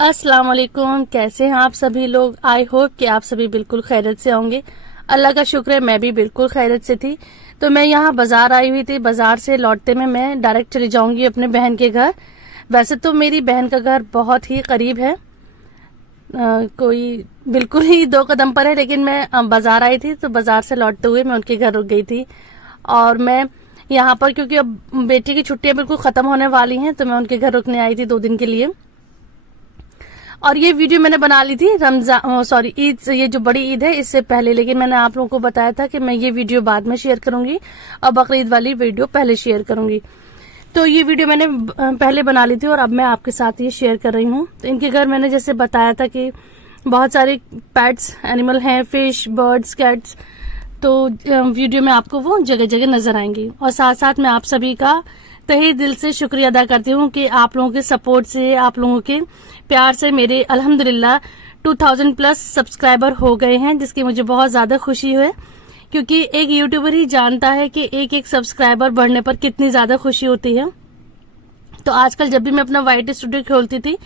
अस्सलाम वालेकुम। कैसे हैं आप सभी लोग? आई होप कि आप सभी बिल्कुल खैरियत से होंगे। अल्लाह का शुक्र है, मैं भी बिल्कुल खैरियत से थी। तो मैं यहाँ बाजार आई हुई थी। बाजार से लौटते में मैं डायरेक्ट चली जाऊंगी अपने बहन के घर। वैसे तो मेरी बहन का घर बहुत ही करीब है, कोई बिल्कुल ही 2 कदम पर है, लेकिन मैं बाजार आई थी तो बाजार से लौटते हुए मैं उनके घर रुक गई थी। और मैं यहाँ पर क्योंकि अब बेटी की छुट्टियां बिल्कुल खत्म होने वाली हैं तो मैं उनके घर रुकने आई थी 2 दिन के लिए। और ये वीडियो मैंने बना ली थी ईद, ये जो बड़ी ईद है इससे पहले, लेकिन मैंने आप लोगों को बताया था कि मैं ये वीडियो बाद में शेयर करूंगी और बकरीद वाली वीडियो पहले शेयर करूंगी। तो ये वीडियो मैंने पहले बना ली थी और अब मैं आपके साथ ये शेयर कर रही हूँ। तो इनके घर मैंने जैसे बताया था कि बहुत सारे पेट्स एनिमल हैं, फिश, बर्ड्स, कैट्स। तो वीडियो में आपको वो जगह जगह नजर आएंगी। और साथ साथ मैं आप सभी का तहे दिल से शुक्रिया अदा करती हूँ कि आप लोगों के सपोर्ट से, आप लोगों के प्यार से मेरे अल्हम्दुलिल्लाह 2000 प्लस सब्सक्राइबर हो गए हैं, जिसकी मुझे बहुत ज्यादा खुशी है। क्योंकि एक यूट्यूबर ही जानता है कि एक एक सब्सक्राइबर बढ़ने पर कितनी ज्यादा खुशी होती है। तो आजकल जब भी मैं अपना वाइट स्टूडियो खोलती थी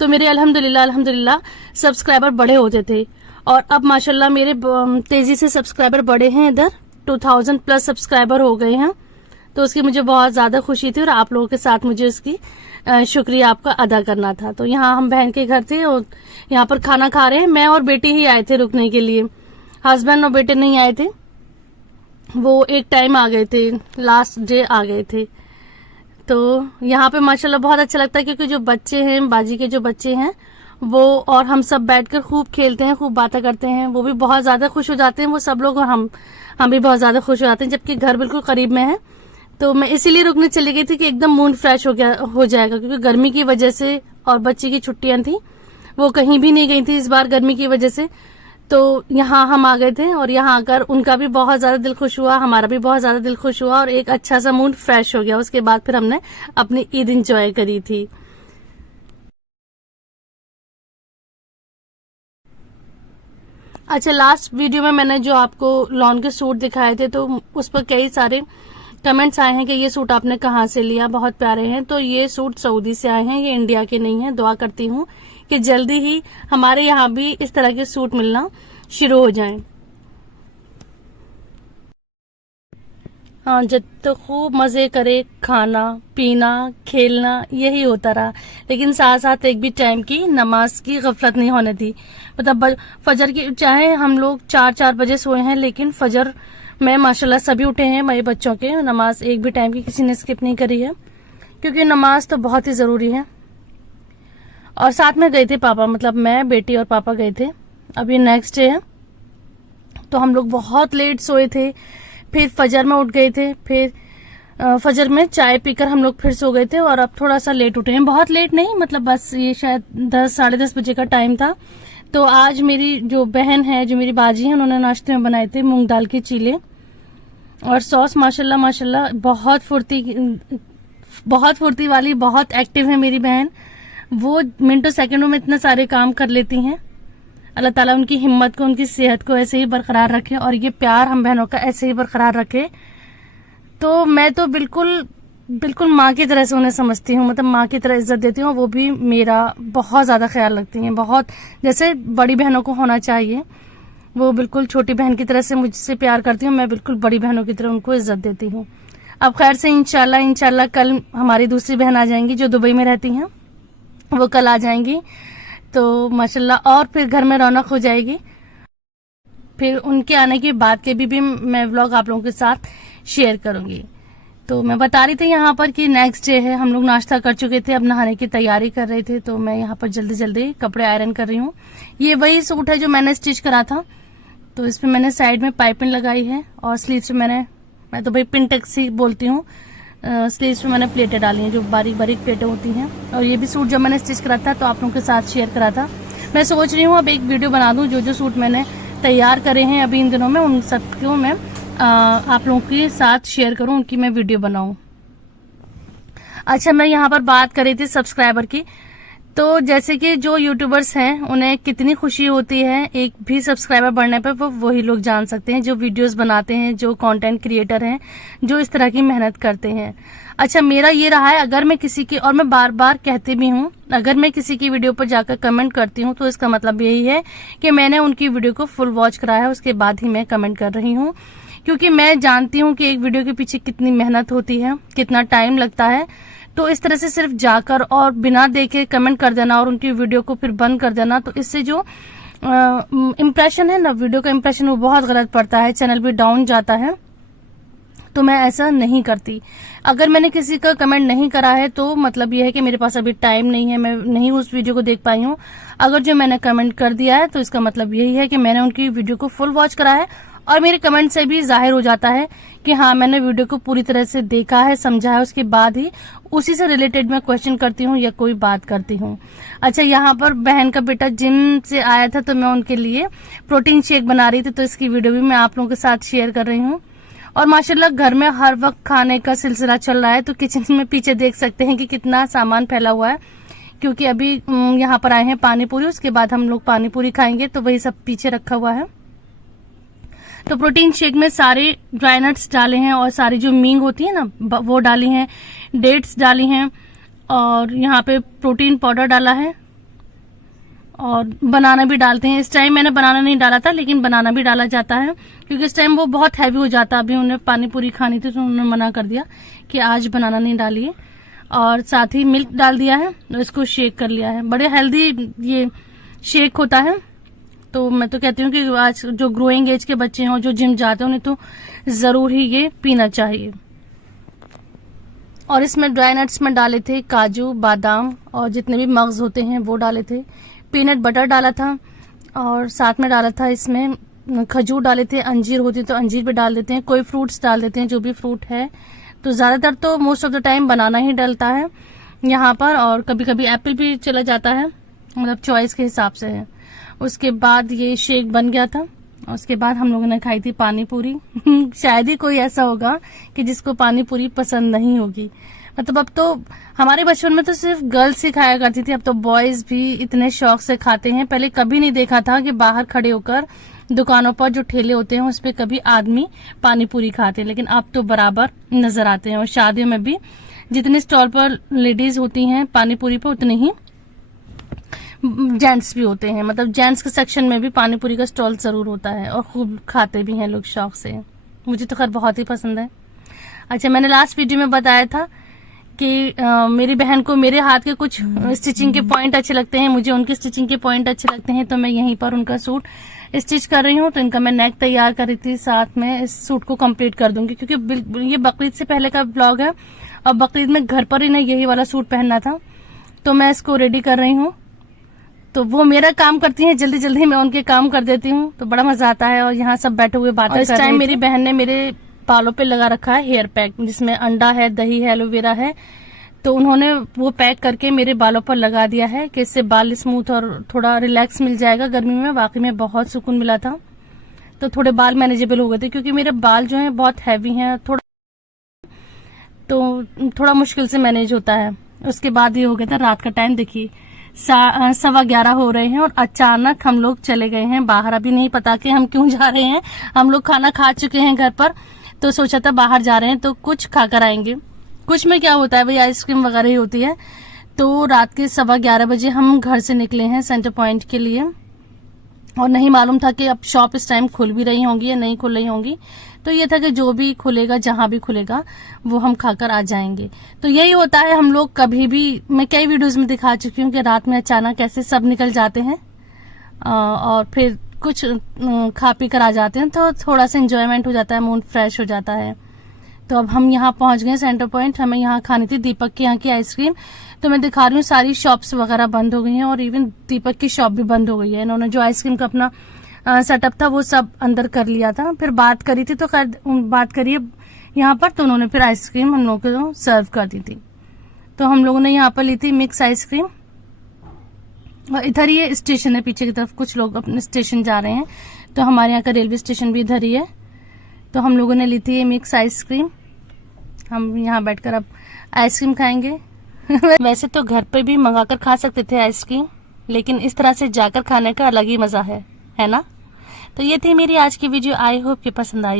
तो मेरे अल्हम्दुलिल्लाह सब्सक्राइबर बड़े होते थे। और अब माशाल्लाह मेरे तेजी से सब्सक्राइबर बढ़े हैं, इधर 2000 प्लस सब्सक्राइबर हो गए हैं। तो उसकी मुझे बहुत ज्यादा खुशी थी और आप लोगों के साथ मुझे उसकी शुक्रिया आपका अदा करना था। तो यहाँ हम बहन के घर थे और यहाँ पर खाना खा रहे हैं। मैं और बेटी ही आए थे रुकने के लिए, हस्बैंड और बेटे नहीं आए थे। वो एक टाइम आ गए थे, लास्ट डे आ गए थे। तो यहाँ पे माशाल्लाह बहुत अच्छा लगता है क्योंकि जो बच्चे हैं, बाजी के जो बच्चे हैं, वो और हम सब बैठकर खूब खेलते हैं, खूब बातें करते हैं। वो भी बहुत ज्यादा खुश हो जाते हैं, वो सब लोग, और हम भी बहुत ज्यादा खुश हो जाते हैं, जबकि घर बिल्कुल करीब में है। तो मैं इसीलिए रुकने चली गई थी कि एकदम मूड फ्रेश हो जाएगा, क्योंकि गर्मी की वजह से और बच्ची की छुट्टियां थी, वो कहीं भी नहीं गई थी इस बार गर्मी की वजह से। तो यहाँ हम आ गए थे और यहाँ आकर उनका भी बहुत ज्यादा दिल खुश हुआ, हमारा भी बहुत ज्यादा दिल खुश हुआ और एक अच्छा सा मूड फ्रेश हो गया। उसके बाद फिर हमने अपनी ईद एंजॉय करी थी। अच्छा, लास्ट वीडियो में मैंने जो आपको लॉन के सूट दिखाए थे तो उस पर कई सारे कमेंट्स आए हैं कि ये सूट आपने कहाँ से लिया, बहुत प्यारे हैं। तो ये सूट सऊदी से आए हैं, ये इंडिया के नहीं है। दुआ करती हूँ कि जल्दी ही हमारे यहाँ भी इस तरह के सूट मिलना शुरू हो जाएं। हाँ, जब तो खूब मजे करे, खाना पीना खेलना यही होता रहा, लेकिन साथ साथ एक भी टाइम की नमाज की गफलत नहीं होने दी। मतलब फजर की, चाहे हम लोग 4 बजे सोए हैं, लेकिन फजर में माशाल्लाह सभी उठे हैं। मेरे बच्चों के नमाज एक भी टाइम की किसी ने स्किप नहीं करी है, क्योंकि नमाज तो बहुत ही जरूरी है। और साथ में गए थे पापा, मतलब मैं, बेटी और पापा गए थे। अभी नेक्स्ट डे है तो हम लोग बहुत लेट सोए थे, फिर फजर में उठ गए थे, फिर फजर में चाय पीकर हम लोग फिर सो गए थे। और अब थोड़ा सा लेट उठे हैं, बहुत लेट नहीं, मतलब बस ये शायद 10 साढ़े 10 बजे का टाइम था। तो आज मेरी जो बहन है, जो मेरी बाजी है, उन्होंने नाश्ते में बनाए थे मूंग दाल के चीले और सॉस। माशाल्लाह बहुत फुर्ती वाली, बहुत एक्टिव है मेरी बहन। वो मिनटों सेकंडों में इतने सारे काम कर लेती हैं। अल्लाह ताला उनकी हिम्मत को, उनकी सेहत को ऐसे ही बरकरार रखे और ये प्यार हम बहनों का ऐसे ही बरकरार रखे। तो मैं तो बिल्कुल माँ की तरह से उन्हें समझती हूँ, मतलब माँ की तरह इज्जत देती हूँ। वो भी मेरा बहुत ज्यादा ख्याल रखती हैं, बहुत, जैसे बड़ी बहनों को होना चाहिए। वो बिल्कुल छोटी बहन की तरह से मुझसे प्यार करती हूँ, मैं बिल्कुल बड़ी बहनों की तरह उनको इज्जत देती हूँ। अब खैर से इंशाल्लाह कल हमारी दूसरी बहन आ जाएंगी जो दुबई में रहती हैं, वो कल आ जाएंगी। तो माशाल्लाह और फिर घर में रौनक हो जाएगी। फिर उनके आने के बाद के भी मैं व्लॉग आप लोगों के साथ शेयर करूंगी। तो मैं बता रही थी यहाँ पर कि नेक्स्ट डे है, हम लोग नाश्ता कर चुके थे, अब नहाने की तैयारी कर रहे थे। तो मैं यहाँ पर जल्दी जल्दी कपड़े आयरन कर रही हूँ। ये वही सूट है जो मैंने स्टिच करा था। तो इसमें मैंने साइड में पाइपिंग लगाई है और स्लीव्स में मैं तो भाई पिनटेक्स ही बोलती हूँ, स्लीव्स में मैंने प्लेटें डाली हैं, जो बारीक बारीक प्लेटें होती हैं। और ये भी सूट जो मैंने स्टिच करा था तो आप लोगों के साथ शेयर करा था। मैं सोच रही हूँ अब एक वीडियो बना दूँ, जो सूट मैंने तैयार करे हैं अभी इन दिनों में, उन सबको मैं आप लोगों के साथ शेयर करूँ, उनकी मैं वीडियो बनाऊँ। अच्छा, मैं यहाँ पर बात कर रही थी सब्सक्राइबर की। तो जैसे कि जो यूट्यूबर्स हैं उन्हें कितनी खुशी होती है एक भी सब्सक्राइबर बढ़ने पर, वो वही लोग जान सकते हैं जो वीडियोस बनाते हैं, जो कंटेंट क्रिएटर हैं, जो इस तरह की मेहनत करते हैं। अच्छा, मेरा ये रहा है, अगर मैं किसी की, और मैं बार बार कहती भी हूँ, अगर मैं किसी की वीडियो पर जाकर कमेंट करती हूँ तो इसका मतलब यही है कि मैंने उनकी वीडियो को फुल वॉच करा है, उसके बाद ही मैं कमेंट कर रही हूँ। क्योंकि मैं जानती हूँ कि एक वीडियो के पीछे कितनी मेहनत होती है, कितना टाइम लगता है। तो इस तरह से सिर्फ जाकर और बिना देखे कमेंट कर देना और उनकी वीडियो को फिर बंद कर देना, तो इससे जो इम्प्रेशन है ना, वीडियो का इम्प्रेशन, वो बहुत गलत पड़ता है, चैनल भी डाउन जाता है। तो मैं ऐसा नहीं करती। अगर मैंने किसी का कमेंट नहीं करा है तो मतलब यह है कि मेरे पास अभी टाइम नहीं है, मैं नहीं उस वीडियो को देख पाई हूँ। अगर जो मैंने कमेंट कर दिया है तो इसका मतलब यही है कि मैंने उनकी वीडियो को फुल वॉच करा है, और मेरे कमेंट से भी जाहिर हो जाता है कि हाँ, मैंने वीडियो को पूरी तरह से देखा है, समझा है, उसके बाद ही उसी से रिलेटेड मैं क्वेश्चन करती हूँ या कोई बात करती हूँ। अच्छा, यहाँ पर बहन का बेटा जिम से आया था तो मैं उनके लिए प्रोटीन शेक बना रही थी, तो इसकी वीडियो भी मैं आप लोगों के साथ शेयर कर रही हूँ। और माशाल्लाह घर में हर वक्त खाने का सिलसिला चल रहा है, तो किचन में पीछे देख सकते हैं कि कितना सामान फैला हुआ है, क्योंकि अभी यहाँ पर आए हैं पानी पूरी, उसके बाद हम लोग पानी पूरी खाएंगे, तो वही सब पीछे रखा हुआ है। तो प्रोटीन शेक में सारे ड्राई नट्स डाले हैं और सारी जो मींग होती है ना वो डाली हैं, डेट्स डाली हैं, और यहाँ पे प्रोटीन पाउडर डाला है, और बनाना भी डालते हैं। इस टाइम मैंने बनाना नहीं डाला था, लेकिन बनाना भी डाला जाता है क्योंकि इस टाइम वो बहुत हैवी हो जाता। अभी उन्हें पानी पूरी खानी थी तो उन्होंने मना कर दिया कि आज बनाना नहीं डालिए, और साथ ही मिल्क डाल दिया है, इसको शेक कर लिया है। बड़े हेल्दी ये शेक होता है। तो मैं तो कहती हूँ कि आज जो ग्रोइंग एज के बच्चे हैं और जो जिम जाते हैं उन्हें तो जरूर ही ये पीना चाहिए। और इसमें ड्राई नट्स में डाले थे काजू, बादाम, और जितने भी मग्स होते हैं वो डाले थे, पीनट बटर डाला था, और साथ में डाला था इसमें खजूर डाले थे, अंजीर होती तो अंजीर भी डाल देते हैं, कोई फ्रूट्स डाल देते हैं, जो भी फ्रूट है। तो ज्यादातर तो मोस्ट ऑफ द टाइम बनाना ही डलता है यहाँ पर, और कभी कभी एप्पल भी चला जाता है, मतलब चॉइस के हिसाब से है। उसके बाद ये शेक बन गया था, उसके बाद हम लोगों ने खाई थी पानी पूरी। शायद ही कोई ऐसा होगा कि जिसको पानी पूरी पसंद नहीं होगी। मतलब अब तो हमारे बचपन में तो सिर्फ गर्ल्स ही खाया करती थी, अब तो बॉयज भी इतने शौक से खाते हैं। पहले कभी नहीं देखा था कि बाहर खड़े होकर दुकानों पर जो ठेले होते हैं उस पे कभी आदमी पानी पूरी खाते हैं, लेकिन अब तो बराबर नजर आते हैं। और शादियों में भी जितने स्टॉल पर लेडीज होती हैं पानी पूरी पर, उतने ही जेंट्स भी होते हैं। मतलब जेंट्स के सेक्शन में भी पानी पूरी का स्टॉल जरूर होता है, और खूब खाते भी हैं लोग शौक से। मुझे तो खैर बहुत ही पसंद है। अच्छा, मैंने लास्ट वीडियो में बताया था कि मेरी बहन को मेरे हाथ के कुछ स्टिचिंग के पॉइंट अच्छे लगते हैं, मुझे उनके स्टिचिंग के पॉइंट अच्छे लगते हैं, तो मैं यहीं पर उनका सूट स्टिच कर रही हूँ। तो इनका मैं नेक तैयार कर रही थी, साथ में इस सूट को कंप्लीट कर दूंगी, क्योंकि ये बकरीद से पहले का ब्लॉग है, और बकरीद में घर पर ही नहीं यही वाला सूट पहनना था, तो मैं इसको रेडी कर रही हूँ। तो वो मेरा काम करती हैं, जल्दी जल्दी मैं उनके काम कर देती हूँ, तो बड़ा मजा आता है। और यहाँ सब बैठे हुए बातें कर रहे हैं। इस टाइम मेरी बहन ने मेरे बालों पे लगा रखा है हेयर पैक, जिसमें अंडा है, दही है, एलोवेरा है, तो उन्होंने वो पैक करके मेरे बालों पर लगा दिया है कि इससे बाल स्मूथ और थोड़ा रिलैक्स मिल जाएगा। गर्मी में वाकई में बहुत सुकून मिला था, तो थोड़े बाल मैनेजेबल हो गए थे, क्योंकि मेरे बाल जो हैं बहुत हैवी हैं, थोड़ा मुश्किल से मैनेज होता है। उसके बाद ये हो गया था रात का टाइम, देखिए 11:15 हो रहे हैं, और अचानक हम लोग चले गए हैं बाहर। अभी नहीं पता कि हम क्यों जा रहे हैं, हम लोग खाना खा चुके हैं घर पर, तो सोचा था बाहर जा रहे हैं तो कुछ खाकर आएंगे। कुछ में क्या होता है भाई, आइसक्रीम वगैरह ही होती है। तो रात के 11:15 बजे हम घर से निकले हैं सेंटर पॉइंट के लिए, और नहीं मालूम था कि अब शॉप इस टाइम खुल भी रही होंगी या नहीं खुल रही होंगी। तो ये था कि जो भी खुलेगा, जहां भी खुलेगा, वो हम खाकर आ जाएंगे। तो यही होता है, हम लोग कभी भी, मैं कई वीडियोस में दिखा चुकी हूँ कि रात में अचानक ऐसे सब निकल जाते हैं और फिर कुछ खा पी कर आ जाते हैं, तो थोड़ा सा एंजॉयमेंट हो जाता है, मूड फ्रेश हो जाता है। तो अब हम यहाँ पहुंच गए सेंटर पॉइंट, हमें यहाँ खानी थी दीपक के यहाँ की आइसक्रीम। तो मैं दिखा रही हूँ सारी शॉप्स वगैरह बंद हो गई हैं, और इवन दीपक की शॉप भी बंद हो गई है। इन्होंने जो आइसक्रीम का अपना सेटअप था वो सब अंदर कर लिया था। फिर बात करी थी, तो खैर बात करिए यहाँ पर, तो उन्होंने फिर आइसक्रीम हम लोगों को सर्व कर दी थी। तो हम लोगों ने यहाँ पर ली थी मिक्स आइसक्रीम, और इधर ये स्टेशन है, पीछे की तरफ कुछ लोग अपने स्टेशन जा रहे हैं, तो हमारे यहाँ का रेलवे स्टेशन भी इधर ही है। तो हम लोगों ने ली थी ये मिक्स आइसक्रीम। हम यहाँ बैठकर अब आइसक्रीम खाएंगे, वैसे तो घर पे भी मंगाकर खा सकते थे आइसक्रीम, लेकिन इस तरह से जाकर खाने का अलग ही मजा है ना। तो ये थी मेरी आज की वीडियो, आई होप कि पसंद आई।